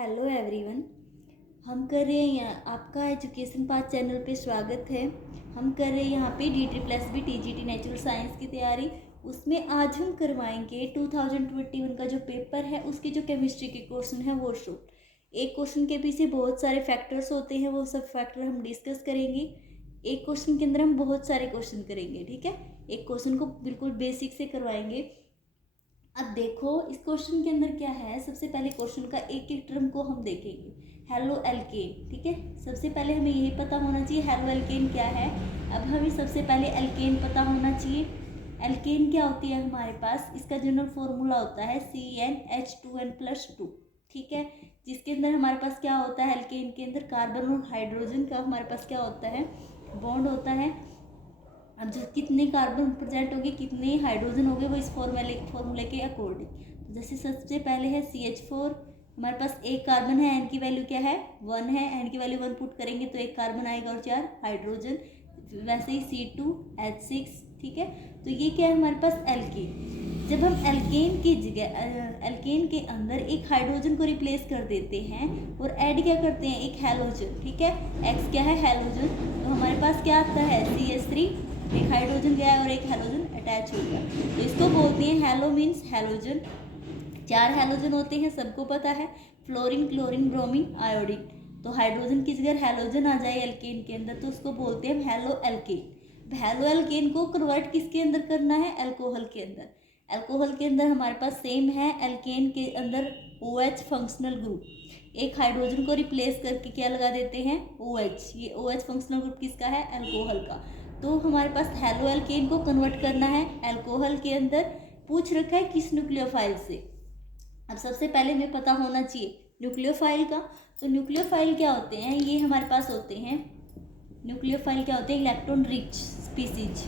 Hello everyone. हम कर रहे हैं आपका एजुकेशन पाथ चैनल पे स्वागत है। हम कर रहे हैं यहाँ पे DSSB TGT नेचुरल साइंस की तैयारी। उसमें आज हम करवाएंगे 2021 का जो पेपर है उसके जो केमिस्ट्री के क्वेश्चन है वो शो। एक क्वेश्चन के पीछे बहुत सारे फैक्टर्स होते हैं, वो सब फैक्टर हम डिस्कस करेंगे। एक क्वेश्चन के अंदर हम बहुत सारे क्वेश्चन करेंगे, ठीक है। एक क्वेश्चन को बिल्कुल बेसिक से करवाएंगे। अब देखो इस क्वेश्चन के अंदर क्या है। सबसे पहले क्वेश्चन का एक एक टर्म को हम देखेंगे। हेलो एल्केन, ठीक है। सबसे पहले हमें यही पता होना चाहिए हेलो एल्केन क्या है। अब हमें सबसे पहले एल्केन पता होना चाहिए। एल्केन क्या होती है हमारे पास, इसका जनरल फॉर्मूला होता है CnH2n+2, ठीक है। जिसके अंदर हमारे पास क्या होता है, एल्केन के अंदर कार्बन और हाइड्रोजन का हमारे पास क्या होता है, बॉन्ड होता है। अब जो कितने कार्बन प्रेजेंट होंगे कितने हाइड्रोजन होंगे वो इस फॉर्मूले के अकॉर्डिंग। तो जैसे सबसे पहले है CH4, हमारे पास एक कार्बन है, एन की वैल्यू क्या है 1 है, एन की वैल्यू 1 पुट करेंगे तो एक कार्बन आएगा और 4 हाइड्रोजन। वैसे ही C2H6, ठीक है। तो ये क्या है हमारे पास एल्केन। जब हम एल्केन की जगह एल्केन के अंदर एक हाइड्रोजन को रिप्लेस कर देते हैं और ऐड क्या करते हैं एक हैलोजन, ठीक है। X क्या है हैलोजन, तो हमारे पास क्या आता है CH3, एक हाइड्रोजन गया और एक हैलोजन अटैच हो गया। तो इसको बोलते हैं हेलो मीन्स हैलोजन। 4 हैलोजन होते हैं, सबको पता है, फ्लोरीन, क्लोरीन, ब्रोमीन, आयोडीन। तो हाइड्रोजन की जगह हैलोजन आ जाए एल्केन के अंदर तो उसको बोलते हैं हेलो एल्केन। हेलो एल्केन को कन्वर्ट किसके अंदर करना है, अल्कोहल के अंदर। अल्कोहल के अंदर हमारे पास सेम है, एल्केन के अंदर OH फंक्शनल ग्रुप, एक हाइड्रोजन को रिप्लेस करके क्या लगा देते हैं OH। ये OH फंक्शनल ग्रुप किसका है, अल्कोहल का। तो हमारे पास हेलो एल्केन को कन्वर्ट करना है अल्कोहल के अंदर। पूछ रखा है किस न्यूक्लियोफाइल से। अब सबसे पहले हमें पता होना चाहिए न्यूक्लियोफाइल का। तो न्यूक्लियोफाइल क्या होते हैं, ये हमारे पास होते हैं, न्यूक्लियोफाइल क्या होते हैं, इलेक्ट्रॉन रिच स्पीसीज,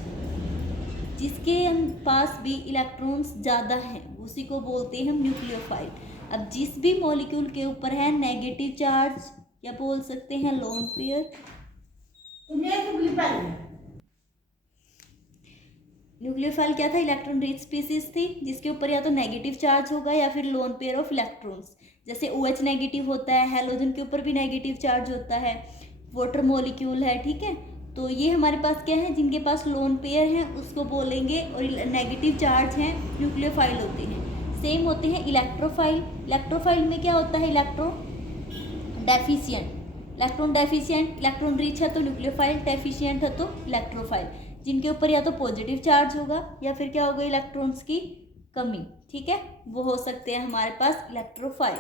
जिसके पास भी इलेक्ट्रॉन्स ज़्यादा हैं उसी को बोलते हैं हम न्यूक्लियोफाइल। अब जिस भी मॉलिक्यूल के ऊपर है नेगेटिव चार्ज या बोल सकते हैं लोन पेयर, न्यूक्लियोफाइल क्या था, इलेक्ट्रॉन रिच स्पीसीज थी जिसके ऊपर या तो नेगेटिव चार्ज होगा या फिर लोन पेयर ऑफ इलेक्ट्रॉन्स। जैसे OH नेगेटिव होता है, हैलोजन के ऊपर भी नेगेटिव चार्ज होता है, वाटर मॉलिक्यूल है, ठीक है। तो ये हमारे पास क्या है, जिनके पास लोन पेयर है उसको बोलेंगे, और नेगेटिव चार्ज हैं न्यूक्लियोफाइल होते हैं। सेम होते हैं इलेक्ट्रोफाइल। इलेक्ट्रोफाइल में क्या होता है, electron deficient. Electron deficient, electron rich है तो न्यूक्लियोफाइल, डेफिशिएंट है तो इलेक्ट्रोफाइल, जिनके ऊपर या तो पॉजिटिव चार्ज होगा या फिर क्या होगा इलेक्ट्रॉन्स की कमी, ठीक है, वो हो सकते हैं हमारे पास इलेक्ट्रोफाइल।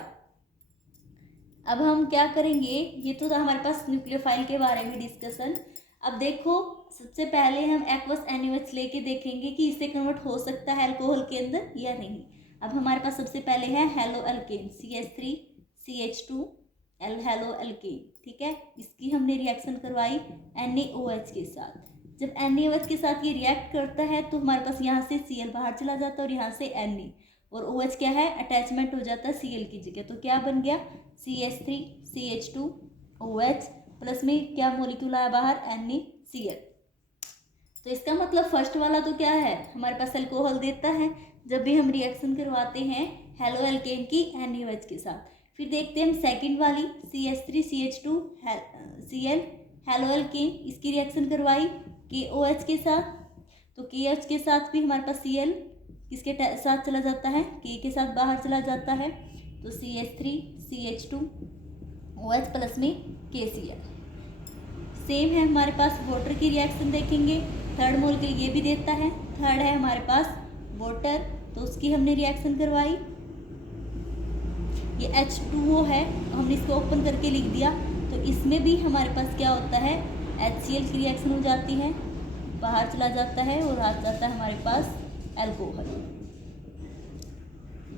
अब हम क्या करेंगे, ये तो था हमारे पास न्यूक्लियोफाइल के बारे में डिस्कशन। अब देखो सबसे पहले हम एक्वस NaOH लेके देखेंगे कि इससे कन्वर्ट हो सकता है अल्कोहल के अंदर या नहीं। अब हमारे पास सबसे पहले है halo alkane CH3 CH2 halo alkane, ठीक है। इसकी हमने रिएक्शन करवाई NaOH के साथ। जब NaOH के साथ ये रिएक्ट करता है तो हमारे पास यहाँ से Cl बाहर चला जाता है और यहाँ से Na, और OH क्या है अटैचमेंट हो जाता है Cl की जगह। तो क्या बन गया CH3 CH2 OH प्लस में क्या मॉलिक्यूल आया बाहर NaCl। तो इसका मतलब फर्स्ट वाला तो क्या है हमारे पास अल्कोहल देता है जब भी हम रिएक्शन करवाते हैं हेलो एल्केन की NaOH के साथ। फिर देखते हैं हम सेकंड वाली CH3 CH2 Cl halo alkane, इसकी रिएक्शन करवाई KOH के साथ। तो KOH के साथ भी हमारे पास Cl किसके साथ चला जाता है, K के साथ बाहर चला जाता है, तो CH3 CH2 OH प्लस में KCl। सेम है हमारे पास वाटर की रिएक्शन देखेंगे, थर्ड मॉलिक्यूल ये भी देता है, थर्ड है हमारे पास वाटर, तो उसकी हमने रिएक्शन करवाई। ये H2O है, हमने इसको ओपन करके लिख दिया, तो इसमें भी हमारे पास क्या होता है HCl की रिएक्शन हो जाती है, बाहर चला जाता है और आ जाता है हमारे पास अल्कोहल।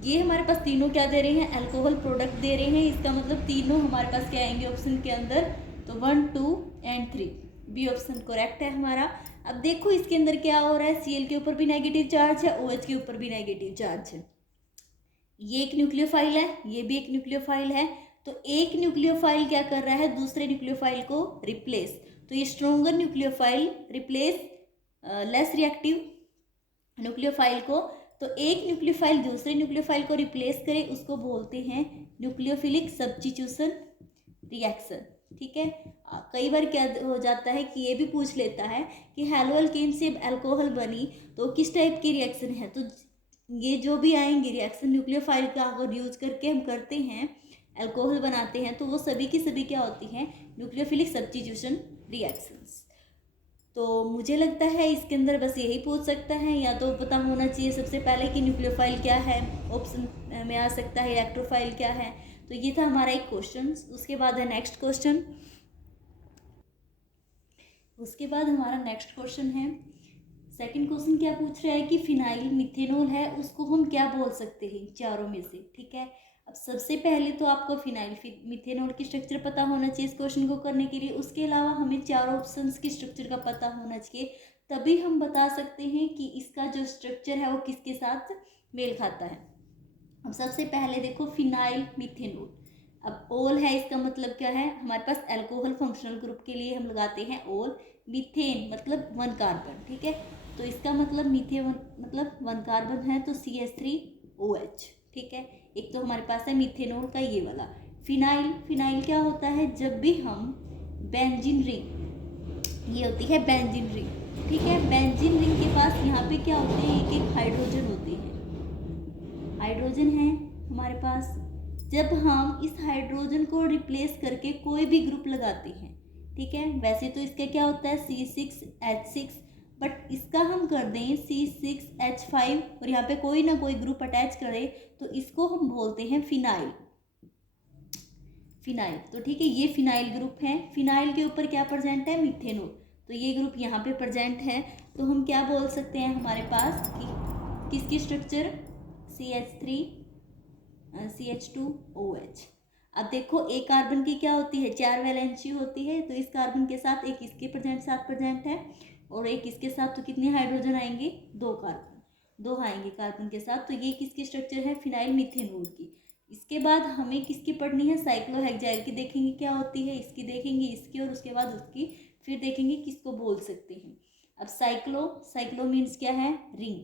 ये हमारे पास तीनों क्या दे रहे हैं, अल्कोहल प्रोडक्ट दे रहे हैं। इसका मतलब तीनों हमारे पास क्या आएंगे ऑप्शन के अंदर, तो 1 2 एंड 3 बी ऑप्शन करेक्ट है हमारा। अब देखो इसके अंदर क्या हो रहा है, Cl के ऊपर भी नेगेटिव चार्ज है, OH के ऊपर भी नेगेटिव चार्ज है। ये एक न्यूक्लियोफाइल है, ये भी एक न्यूक्लियोफाइल है। तो एक न्यूक्लियोफाइल क्या कर रहा है दूसरे न्यूक्लियोफाइल को रिप्लेस। तो ये stronger nucleophile replace less reactive nucleophile को। तो एक न्यूक्लियोफाइल दूसरे न्यूक्लियोफाइल को रिप्लेस करे उसको बोलते हैं न्यूक्लियोफिलिक सब्स्टिट्यूशन रिएक्शन। ठीक है, कई बार क्या हो जाता है कि ये भी पूछ लेता है कि हैलो अल्केन से अल्कोहल बनी तो किस टाइप की रिएक्शन है। तो ये जो भी आएंगे रिएक्शन न्यूक्लियोफाइल का अगर यूज करके हम करते हैं, अल्कोहल बनाते हैं, तो वो सभी की सभी क्या होती हैं, न्यूक्लियोफिलिक सब्स्टिट्यूशन रिएक्शंस। तो मुझे लगता है इसके अंदर बस यही पूछ सकता है, या तो पता होना चाहिए सबसे पहले कि न्यूक्लियोफाइल क्या है, ऑप्शन में आ सकता है इलेक्ट्रोफाइल क्या है। तो ये था हमारा एक क्वेश्चन। उसके बाद है नेक्स्ट क्वेश्चन। उसके बाद हमारा नेक्स्ट क्वेश्चन है, सेकंड क्वेश्चन क्या पूछ रहा है कि फिनाइल मिथेनॉल है उसको हम क्या बोल सकते हैं चारों में से। ठीक है, अब सबसे पहले तो आपको फिनाइल मिथेनॉल की स्ट्रक्चर पता होना चाहिए इस क्वेश्चन को करने के लिए। उसके अलावा हमें चारों ऑप्शंस की स्ट्रक्चर का पता होना चाहिए, तभी हम बता सकते हैं कि इसका जो स्ट्रक्चर है वो किसके साथ मेल खाता है। अब सबसे पहले देखो फिनाइल मिथेनॉल, अब ओल है, इसका मतलब क्या है, हमारे पास अल्कोहल फंक्शनल ग्रुप के लिए हम लगाते हैं ओल। मीथेन मतलब 1 कार्बन। ठीक है, तो इसका मतलब मीथेन मतलब 1 कार्बन है, तो CH3OH। ठीक है, एक तो हमारे पास है मिथेनॉल का ये वाला। फिनाइल, फिनाइल क्या होता है, जब भी हम बेंजीन रिंग, ये होती है बेंजीन रिंग। ठीक है, बेंजीन रिंग के पास यहाँ पे क्या होते हैं, एक एक हाइड्रोजन होते हैं, हाइड्रोजन है हमारे पास। जब हम इस हाइड्रोजन को रिप्लेस करके कोई भी ग्रुप लगाते हैं, ठीक है, वैसे तो इसका क्या होता है C6H6, बट इसका हम कर दें C6H5 और यहाँ पे कोई ना कोई ग्रुप अटैच करें, तो इसको हम बोलते हैं फिनाइल। फिनाइल, तो ठीक है, ये फिनाइल ग्रुप है। फिनाइल के ऊपर क्या प्रेजेंट है, मिथेनॉल, तो ये ग्रुप यहाँ पे प्रेजेंट है। तो हम क्या बोल सकते हैं हमारे पास कि किसकी स्ट्रक्चर, CH2OH। अब देखो एक कार्बन की क्या होती है, 4 वैलेंसी होती है, तो इस कार्बन के साथ एक इसके साथ प्रेजेंट है और एक इसके साथ, तो कितने हाइड्रोजन आएंगे, 2 कार्बन, 2 आएंगे कार्बन के साथ। तो ये किसकी स्ट्रक्चर है, फिनाइल मिथेनॉल की। इसके बाद हमें किसकी पढ़नी है, साइक्लोहेक्साइल की देखेंगे क्या होती है, इसकी देखेंगे, इसकी, और उसके बाद उसकी, फिर देखेंगे किसको बोल सकते हैं। अब साइक्लो मीन्स क्या है, रिंग,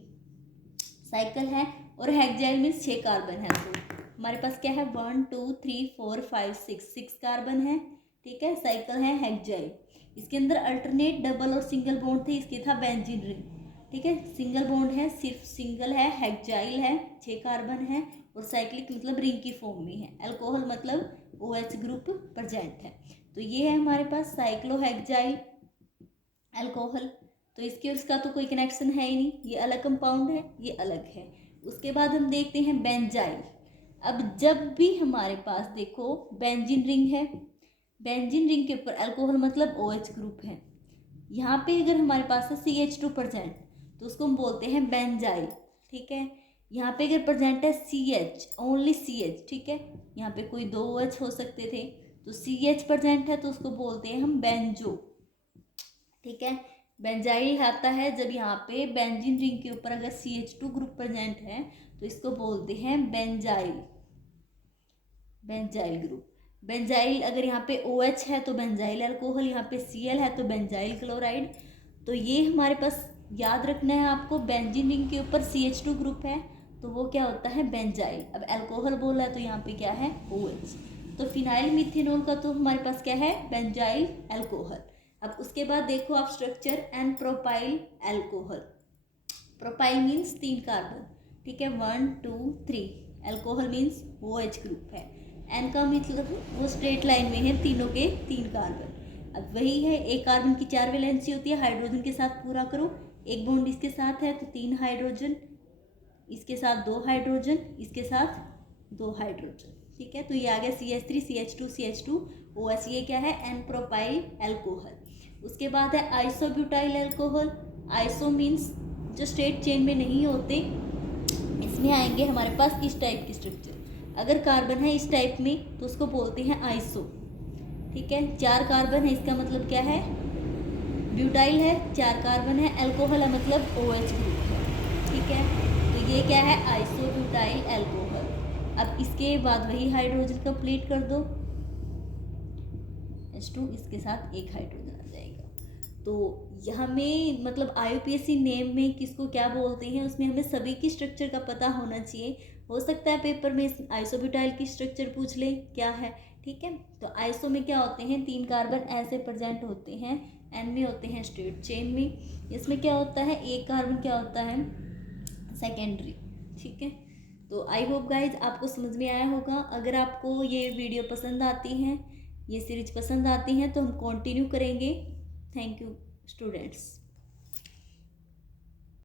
साइकिल है, और हेक्साइल मीन्स 6 कार्बन है। तो हमारे पास क्या है, 1 2 3 4 5 6 कार्बन है। ठीक है, साइकिल है हेक्साइल। इसके अंदर अल्टरनेट डबल और सिंगल बॉन्ड थे, इसके था बेंजीन रिंग। ठीक है, सिंगल बॉन्ड है, सिर्फ सिंगल है, हेक्साइल है, 6 कार्बन है, और साइक्लिक मतलब रिंग की फॉर्म में है। अल्कोहल मतलब OH ग्रुप प्रेजेंट है। तो ये है हमारे पास साइक्लोहेक्साइल अल्कोहल। तो इसके उसका तो कोई कनेक्शन है ही नहीं, ये अलग कंपाउंड है, ये अलग है। उसके बाद हम देखते हैं बेंजाइल। अब जब भी हमारे पास देखो बेंजीन रिंग है, बेंजीन रिंग के ऊपर अल्कोहल मतलब OH ग्रुप है, यहाँ पे अगर हमारे पास है CH2 प्रेजेंट, तो उसको हम बोलते हैं बेंजाइल। ठीक है, यहाँ पे अगर प्रेजेंट है CH, ओनली CH, ठीक है, यहाँ पे कोई 2 OH हो सकते थे, तो CH प्रेजेंट है तो उसको बोलते हैं हम बेंजो। ठीक है, बेंजाइल आता है जब यहाँ पे बेंजीन रिंग के ऊपर अगर CH2 ग्रुप प्रेजेंट है, तो इसको बोलते हैं बेंजाइल, बेंजाइल ग्रुप। बेंजाइल अगर यहाँ पे OH है तो बेंजाइल अल्कोहल, यहाँ पे Cl है तो बेंजाइल क्लोराइड। तो ये हमारे पास याद रखना है आपको, बेंजीन रिंग के ऊपर CH2 ग्रुप है तो वो क्या होता है, बेंजाइल। अब अल्कोहल बोला है तो यहाँ पे क्या है, OH। तो फिनाइल मिथेनॉल का तो हमारे पास क्या है, बेंजाइल अल्कोहल। अब उसके बाद देखो आप structure, n propyl alcohol. Propyl means 3 carbon, ठीक है, 1 2 3, अल्कोहल मीन्स OH ग्रुप है। एन का मतलब वो स्ट्रेट लाइन में है, तीनों के 3 कार्बन। अब वही है, एक कार्बन की 4 वैलेंसी होती है, हाइड्रोजन के साथ पूरा करो, एक बॉन्ड इसके साथ है तो 3 हाइड्रोजन, इसके साथ 2 हाइड्रोजन, इसके साथ 2 हाइड्रोजन। ठीक है, तो ये आ गया CH3 CH2 CH2OH, ये क्या है, एन प्रोपाइल अल्कोहल। उसके बाद है आइसोब्यूटाइल अल्कोहल। आइसो मीन्स जो स्ट्रेट चेन में नहीं होते, इसमें आएंगे हमारे पास इस टाइप की स्ट्रक्चर। अगर कार्बन है इस टाइप में तो उसको बोलते हैं आइसो। ठीक है, 4 कार्बन है, इसका मतलब क्या है, ब्यूटाइल है, 4 कार्बन है, अल्कोहल है मतलब OH ग्रुप है। ठीक है, तो ये क्या है, आइसोब्यूटाइल अल्कोहल। अब इसके बाद वही हाइड्रोजन कंप्लीट कर दो, H2, इसके साथ एक हाइड्रोजन आ जाएगा। तो हमें मतलब IUPAC नेम में किसको क्या बोलते हैं, उसमें हमें सभी की स्ट्रक्चर का पता होना चाहिए, हो सकता है पेपर में आइसोब्यूटाइल की स्ट्रक्चर पूछ ले क्या है, ठीक है। तो आइसो में क्या होते हैं, 3 कार्बन ऐसे प्रेजेंट होते हैं, एन में होते हैं स्ट्रेट चेन में। इसमें क्या होता है, एक कार्बन क्या होता है सेकेंडरी, ठीक है। तो आई होप गाइज आपको समझ में आया होगा। अगर आपको ये वीडियो पसंद आती है, ये सीरीज पसंद आती है, तो हम कंटिन्यू करेंगे। Thank you students.